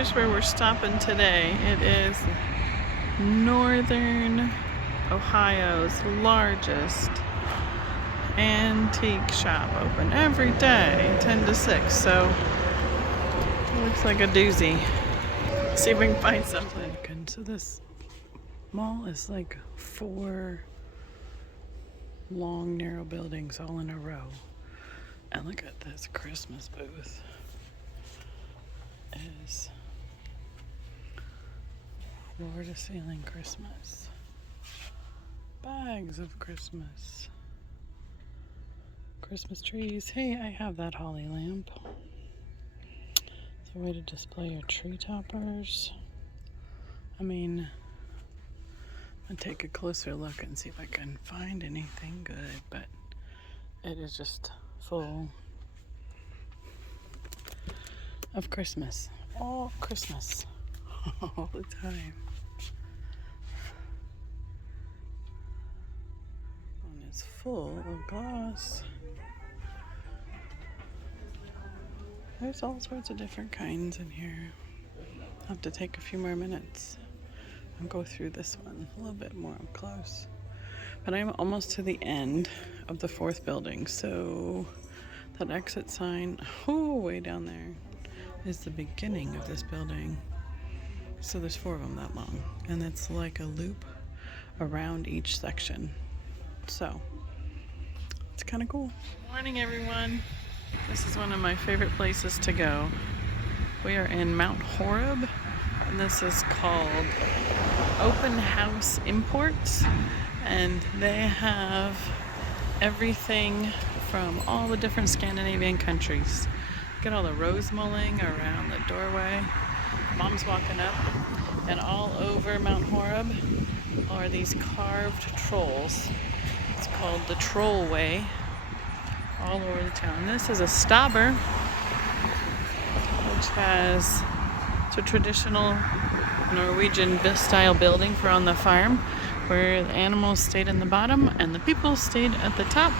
here's where we're stopping today. It is Northern Ohio's largest antique shop, open every day, 10 to 6. So it looks like a doozy. See if we can find something. So this mall is like 4 long, narrow buildings all in a row. And look at this Christmas booth. It is floor to ceiling Christmas. Bags of Christmas. Christmas trees. Hey, I have that holly lamp. It's a way to display your tree toppers. I mean, I'll take a closer look and see if I can find anything good, but it is just full of Christmas. All Christmas. All the time. And it's full of glass. There's all sorts of different kinds in here. I'll have to take a few more minutes and go through this one a little bit more up close. But I'm almost to the end of the 4th building, so that exit sign, way down there, is the beginning of this building. So there's 4 of them that long, and it's like a loop around each section. So it's kind of cool. Morning, everyone. This is one of my favorite places to go. We are in Mount Horeb, and this is called Open House Imports, and they have everything from all the different Scandinavian countries. Look at all the rose mulling around the doorway. Mom's walking up, and all over Mount Horeb are these carved trolls. It's called the Troll Way, all over the town. This is a stobber, which has, it's a traditional Norwegian style building for on the farm, where the animals stayed in the bottom and the people stayed at the top.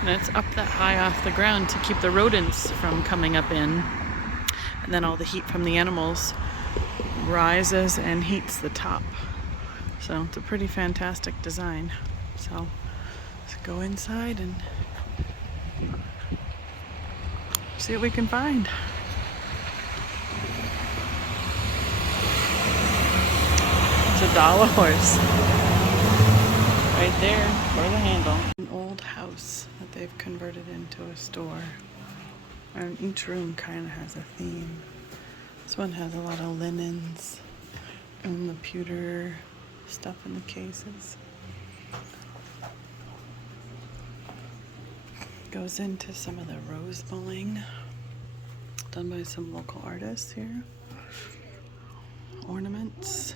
And it's up that high off the ground to keep the rodents from coming up in. And then all the heat from the animals rises and heats the top. So it's a pretty fantastic design. So let's go inside and see what we can find. It's a dollar horse right there for the handle. An old house that they've converted into a store, and each room kind of has a theme. This one has a lot of linens and the pewter stuff in the cases. Goes into some of the rose mulling done by some local artists here. Ornaments.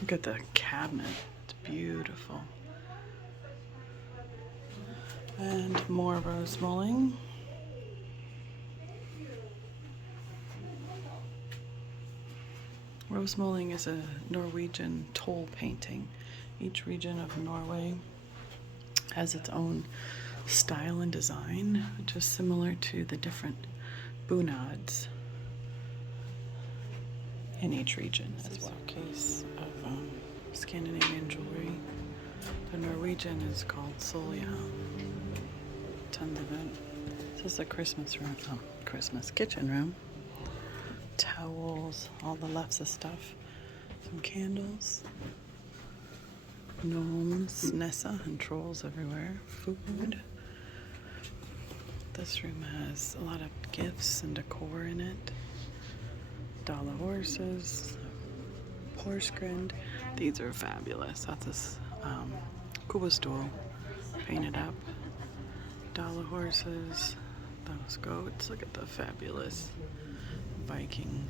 Look at the cabinet. It's beautiful. And more rose mulling. Rose mulling is a Norwegian toll painting. Each region of Norway has its own style and design, which is similar to the different bunads in each region as well. Case of Scandinavian jewelry. The Norwegian is called solja. Tons of it. This is the Christmas room, Christmas kitchen room. Towels, all the lefts of stuff. Some candles. Gnomes, Nessa, and trolls everywhere. Food. This room has a lot of gifts and decor in it. Dollar horses, Porsgrund. These are fabulous. That's this Cuba stool painted up. Dollar horses, those goats. Look at the fabulous Viking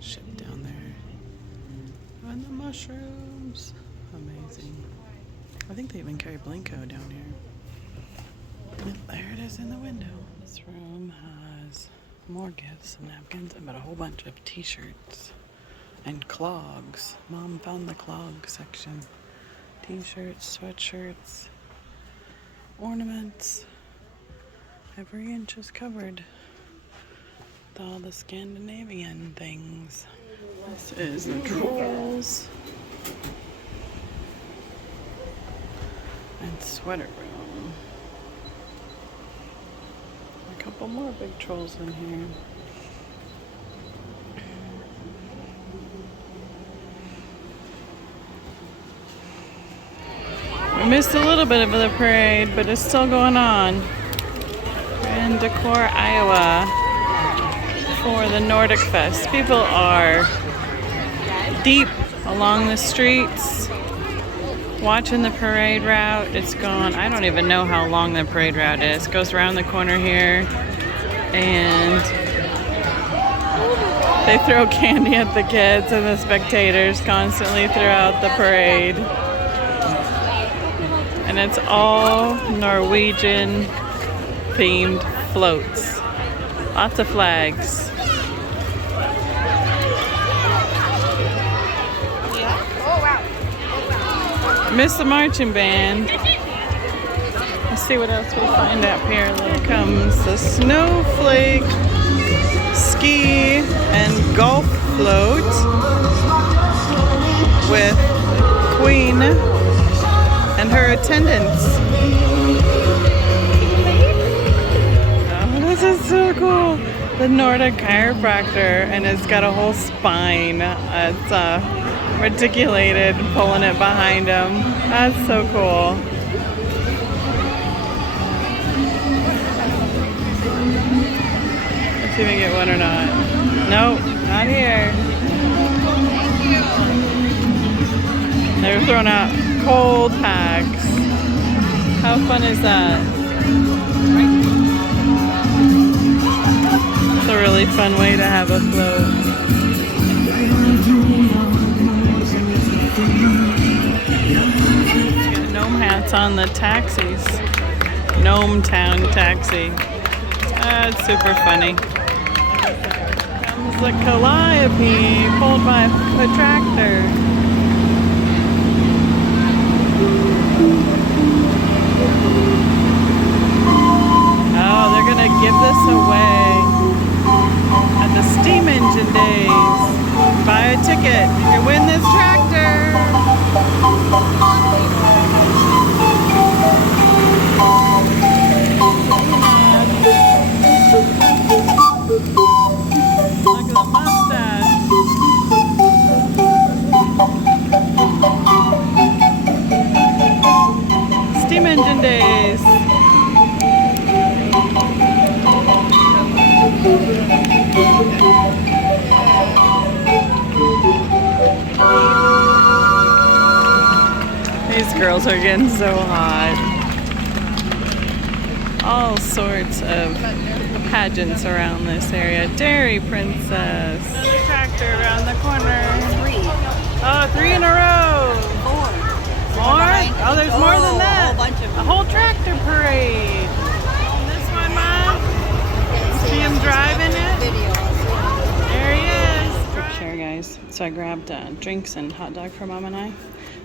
ship down there. And the mushrooms. Amazing. I think they even carry Blinko down here. And there it is in the window. This room has more gifts and napkins, but a whole bunch of t-shirts and clogs. Mom found the clog section. T-shirts, sweatshirts, ornaments. Every inch is covered. with all the Scandinavian things. This is the Trolls and Sweater Room. A couple more big trolls in here. We missed a little bit of the parade, but it's still going on. We're in Decorah, Iowa for the Nordic Fest. People are deep along the streets watching the parade route. It's gone, I don't even know how long the parade route is. It goes around the corner here and they throw candy at the kids and the spectators constantly throughout the parade. And it's all Norwegian themed floats. Lots of flags. Miss the marching band. Let's see what else we find up here. There comes the snowflake ski and golf float with Queen and her attendants. Oh, this is so cool. The Nordic chiropractor, and it's got a whole spine. It's reticulated, pulling it behind him. That's so cool. Let's see if we get one or not. Nope, not here. They're throwing out cold packs. How fun is that? It's a really fun way to have a float. Got gnome hats on the taxis. Gnome Town taxi. That's super funny. Comes the calliope pulled by a tractor. Oh, they're gonna give this away at the steam engine days. Buy a ticket, you can win this tractor. Look at the mustache. Steam engine days. These girls are getting so hot. All sorts of pageants around this area. Dairy Princess. Another tractor around the corner. 3. Oh, 3 in a row. 4. More? Oh, there's more than that. A whole bunch of them. A whole tractor parade. This one, Mom? See him driving it? There he is. Quick share, guys. So I grabbed drinks and hot dog for Mom and I.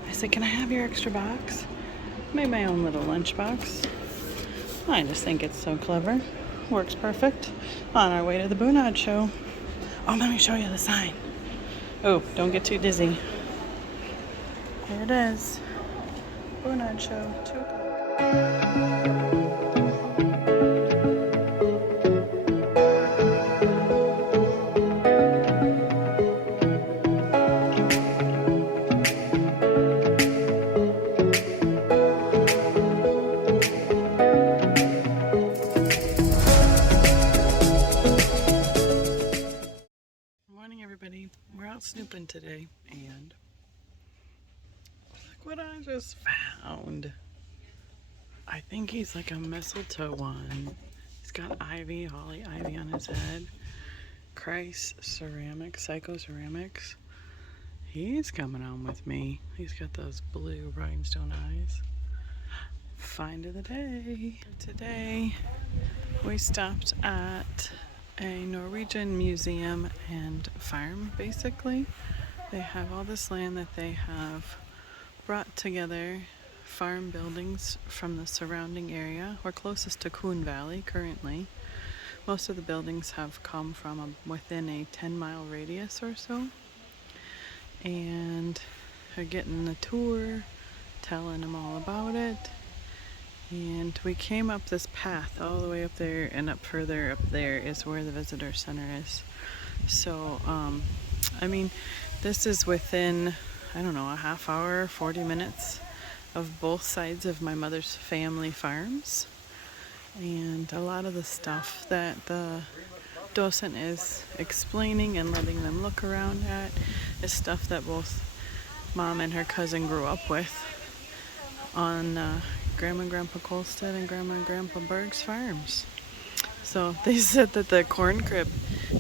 I said, can I have your extra box? Made my own little lunch box. I just think it's so clever. Works perfect. On our way to the Boonod show. Oh, let me show you the sign. Oh, don't get too dizzy. Here it is. Boonod show, 2 o'clock. We're out snooping today, and look what I just found. I think he's like a mistletoe one. He's got ivy, holly ivy on his head. Christ Ceramics, Psycho Ceramics. He's coming on with me. He's got those blue rhinestone eyes. Find of the day. Today we stopped at a Norwegian museum and farm, basically. They have all this land that they have brought together, farm buildings from the surrounding area. We're closest to Coon Valley currently, Most of the buildings have come from within a 10-mile radius or so. And are getting the tour, telling them all about it. And we came up this path all the way up there, and up further up there is where the visitor center is. So, I mean, this is within, I don't know, a half hour, 40 minutes of both sides of my mother's family farms. And a lot of the stuff that the docent is explaining and letting them look around at is stuff that both Mom and her cousin grew up with on Grandma and Grandpa Colstead and Grandma and Grandpa Berg's farms. So they said that the corn crib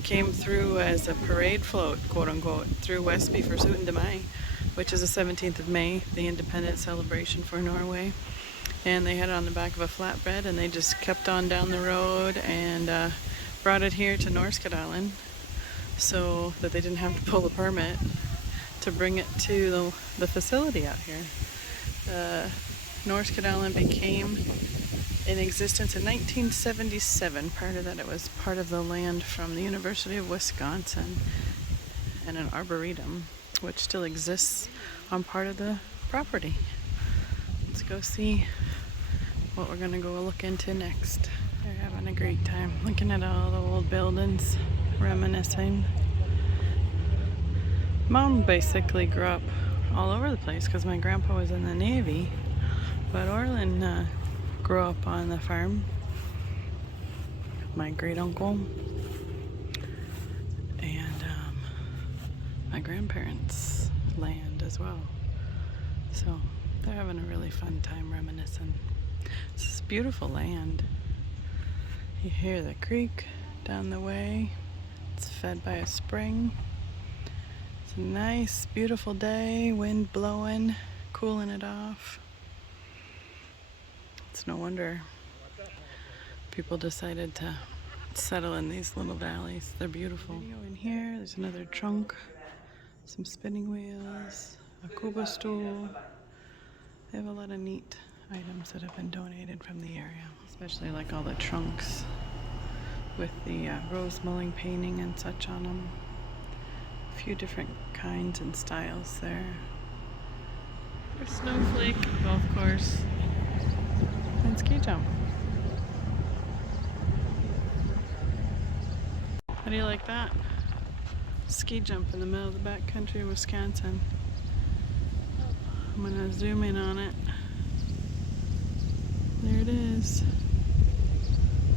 came through as a parade float, quote unquote, through Westby for Suiten de Mai, which is the 17th of May, the independence celebration for Norway. And they had it on the back of a flatbed, and they just kept on down the road and brought it here to Norskadalen so that they didn't have to pull a permit to bring it to the facility out here. Norskadalen became in existence in 1977. Prior to that, it was part of the land from the University of Wisconsin and an arboretum, which still exists on part of the property. Let's go see what we're gonna go look into next. They're having a great time looking at all the old buildings, reminiscing. Mom basically grew up all over the place because my grandpa was in the Navy, but Orlin grew up on the farm. My great uncle and my grandparents' land as well. So they're having a really fun time reminiscing. It's beautiful land. You hear the creek down the way. It's fed by a spring. It's a nice, beautiful day, wind blowing, cooling it off. It's no wonder people decided to settle in these little valleys. They're beautiful. In here, there's another trunk, some spinning wheels, a Kuba stool. They have a lot of neat items that have been donated from the area, especially like all the trunks with the rose mulling painting and such on them. A few different kinds and styles there. There's Snowflake golf course and ski jump. How do you like that? Ski jump in the middle of the backcountry of Wisconsin. I'm gonna zoom in on it. There it is.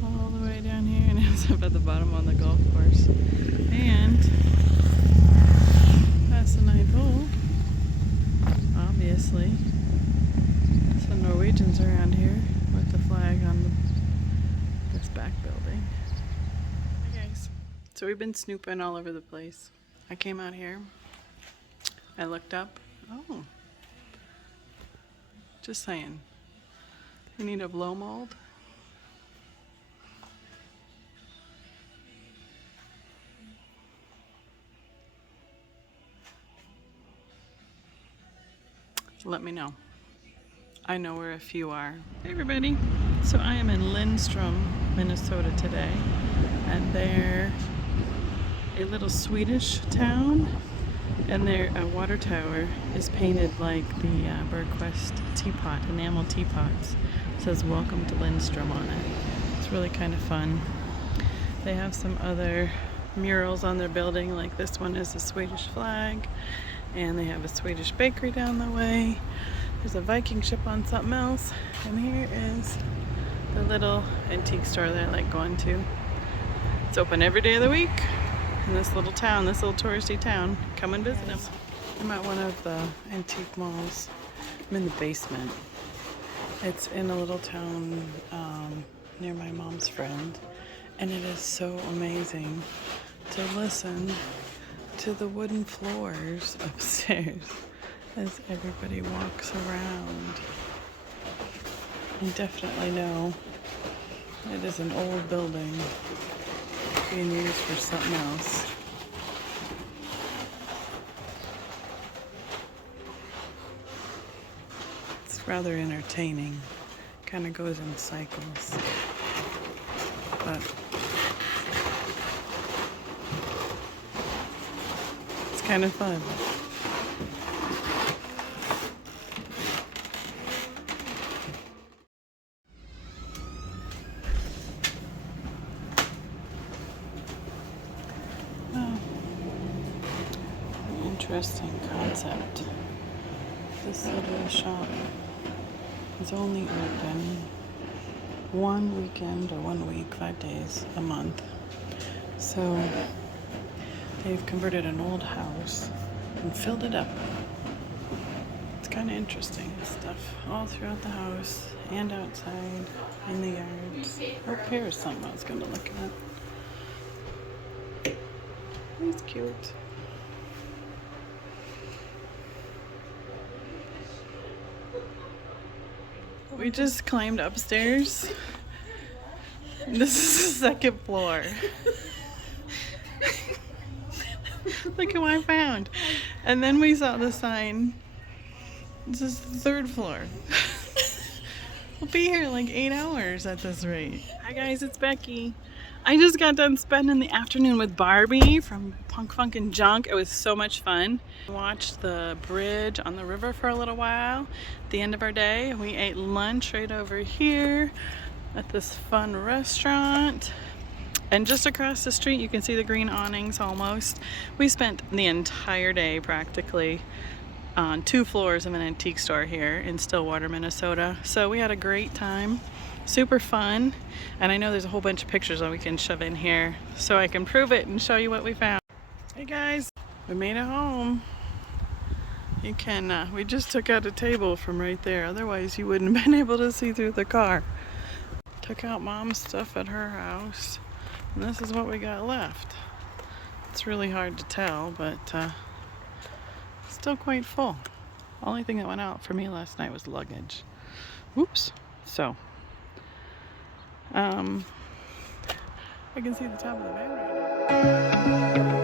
All the way down here, and it's up at the bottom on the golf course. And that's the 9th hole, obviously. Some Norwegians around here with the flag on this back building. Hi guys. So we've been snooping all over the place. I came out here, I looked up. Oh, just saying. We need a blow mold. Let me know. I know where a few are. Hey everybody. So I am in Lindstrom, Minnesota today, and they're a little Swedish town, and their water tower is painted like the Bergquist teapot, enamel teapots. It says "Welcome to Lindstrom" on it. It's really kind of fun. They have some other murals on their building, like this one is a Swedish flag, and they have a Swedish bakery down the way. There's a Viking ship on something else, and here is the little antique store that I like going to. It's open every day of the week in this little town, this little touristy town. Come and visit them. I'm at one of the antique malls. I'm in the basement. It's in a little town near my mom's friend, and it is so amazing to listen to the wooden floors upstairs as everybody walks around. You definitely know it is an old building being used for something else. It's rather entertaining. Kind of goes in cycles. But kind of fun. Oh, an interesting concept. This little shop is only open one weekend or 1 week, 5 days a month. So they've converted an old house and filled it up. It's kind of interesting. Stuff all throughout the house and outside in the yards. Oh, here's something I was going to look at. He's cute. We just climbed upstairs. This is the second floor. Look at what I found. And then we saw the sign. This is the third floor. We'll be here like 8 hours at this rate. Hi guys, it's Becky. I just got done spending the afternoon with Barbie from Punk Funk and Junk. It was so much fun. We watched the bridge on the river for a little while. At the end of our day, we ate lunch right over here at this fun restaurant. And just across the street, you can see the green awnings almost. We spent the entire day practically on 2 floors of an antique store here in Stillwater, Minnesota. So we had a great time. Super fun, and I know there's a whole bunch of pictures that we can shove in here so I can prove it and show you what we found. Hey guys, we made it home. You can, we just took out a table from right there, otherwise you wouldn't have been able to see through the car. Took out Mom's stuff at her house, and this is what we got left. It's really hard to tell, but still quite full. Only thing that went out for me last night was luggage. Oops. So I can see the top of the bed right now.